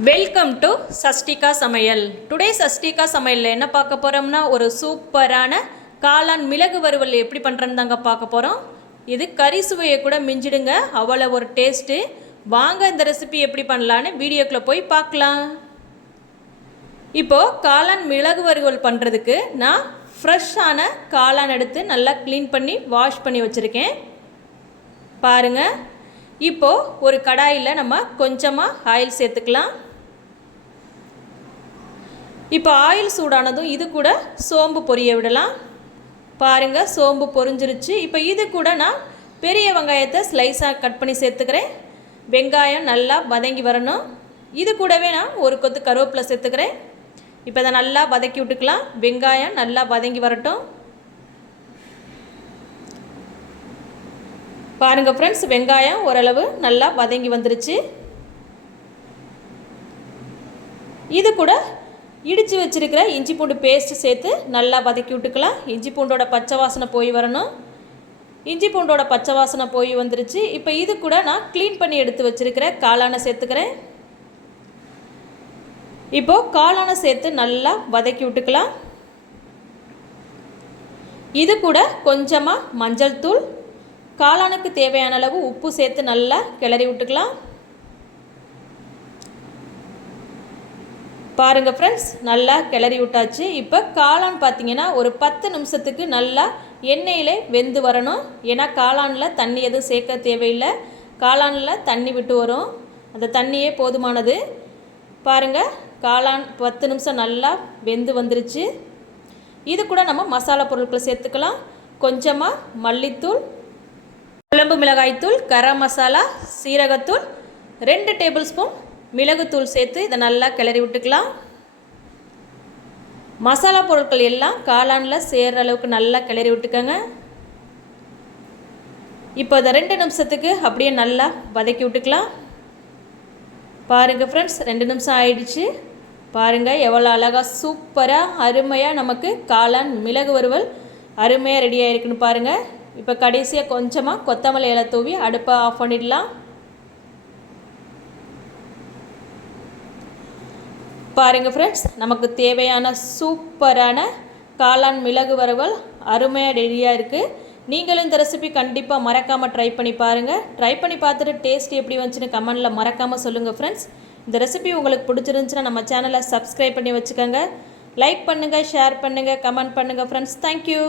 Welcome to Shashtika சமையல். Today Shashtika சமையலில் என்ன பார்க்க போகிறோம்னா ஒரு சூப்பரான காளான் மிளகு வறுவல் எப்படி பண்ணுறேன்னு தாங்க பார்க்க போகிறோம். இது கறி சுவையை கூட மிஞ்சிடுங்க, அவ்வளோ ஒரு டேஸ்ட்டு. வாங்க இந்த ரெசிபி எப்படி பண்ணலான்னு வீடியோக்குள்ளே போய் பார்க்கலாம். இப்போது காளான் மிளகு வறுவல் பண்ணுறதுக்கு நான் ஃப்ரெஷ்ஷான காளான் எடுத்து நல்லா க்ளீன் பண்ணி வாஷ் பண்ணி வச்சுருக்கேன். பாருங்கள், இப்போது ஒரு கடாயில் நம்ம கொஞ்சமாக ஆயில் சேர்த்துக்கலாம். இப்போ ஆயில் சூடானதும் இது கூட சோம்பு பொரிய விடலாம். பாருங்கள், சோம்பு பொரிஞ்சிருச்சு. இப்போ இது கூட நான் பெரிய வெங்காயத்தை ஸ்லைஸாக கட் பண்ணி சேர்த்துக்கிறேன். வெங்காயம் நல்லா வதங்கி வரணும். இது கூடவே நான் ஒரு கொத்து கருவேப்பிலை சேர்த்துக்கிறேன். இப்போ அதை நல்லா வதக்கி விட்டுக்கலாம். வெங்காயம் நல்லா வதங்கி வரட்டும். பாருங்கள் ஃப்ரெண்ட்ஸ், வெங்காயம் ஓரளவு நல்லா வதங்கி வந்துருச்சு. இது கூட இடித்து வச்சுருக்கிற இஞ்சி பூண்டு பேஸ்ட்டு சேர்த்து நல்லா வதக்கி விட்டுக்கலாம். இஞ்சி பூண்டோட பச்சை வாசனை போய் வரணும். இஞ்சி பூண்டோட பச்சை வாசனை போய் வந்துருச்சு. இப்போ இது கூட நான் க்ளீன் பண்ணி எடுத்து வச்சுருக்கிற காளானை சேர்த்துக்கிறேன். இப்போது காளானை சேர்த்து நல்லா வதக்கி விட்டுக்கலாம். இது கூட கொஞ்சமாக மஞ்சள் தூள், காளானுக்கு தேவையான அளவு உப்பு சேர்த்து நல்லா கிளறி விட்டுக்கலாம். பாருங்கள் ஃப்ரெண்ட்ஸ், நல்லா கிளறி விட்டாச்சு. இப்போ காளான் பார்த்திங்கன்னா ஒரு 10 நிமிஷத்துக்கு நல்லா எண்ணெயில் வெந்து வரணும். ஏன்னா காளானில் தண்ணி எதுவும் சேர்க்க தேவையில்லை. காளானில் தண்ணி விட்டு வரும், அந்த தண்ணியே போதுமானது. பாருங்கள், காளான் 10 நிமிஷம் நல்லா வெந்து வந்துருச்சு. இது கூட நம்ம மசாலா பொருட்களை சேர்த்துக்கலாம். கொஞ்சமாக மல்லித்தூள், குழம்பு மிளகாய்த்தூள், கரம் மசாலா, சீரகத்தூள், 2 டேபிள் ஸ்பூன் மிளகுத்தூள் சேர்த்து இதை நல்லா கிளறி விட்டுக்கலாம். மசாலா பொருட்கள் எல்லாம் காளானில் சேர்கிற அளவுக்கு நல்லா கிளறி விட்டுக்கோங்க. இப்போ இதை 2 நிமிஷத்துக்கு அப்படியே நல்லா வதக்கி விட்டுக்கலாம். பாருங்கள் ஃப்ரெண்ட்ஸ், 2 நிமிஷம் ஆயிடுச்சு. பாருங்கள் எவ்வளோ அழகாக சூப்பராக அருமையாக நமக்கு காளான் மிளகு வறுவல் அருமையாக ரெடி ஆகிருக்குன்னு பாருங்கள். இப்போ கடைசியாக கொஞ்சமாக கொத்தமல்லி இலை தூவி அடுப்பை ஆஃப் பண்ணிடலாம். பாருங்கள் ஃப்ரெண்ட்ஸ், நமக்கு தேவையான சூப்பரான காளான் மிளகு வறுவல் அருமையாக ரெடியாக இருக்குது. நீங்களும் இந்த ரெசிபி கண்டிப்பாக மறக்காமல் ட்ரை பண்ணி பாருங்கள். ட்ரை பண்ணி பார்த்துட்டு டேஸ்ட் எப்படி வந்துச்சுன்னு கமெண்டில் மறக்காமல் சொல்லுங்கள் ஃப்ரெண்ட்ஸ். இந்த ரெசிபி உங்களுக்கு பிடிச்சிருந்துச்சுன்னா நம்ம சேனலை சப்ஸ்கிரைப் பண்ணி வச்சுக்கோங்க. லைக் பண்ணுங்கள், ஷேர் பண்ணுங்கள், கமெண்ட் பண்ணுங்கள் ஃப்ரெண்ட்ஸ். தேங்க்யூ.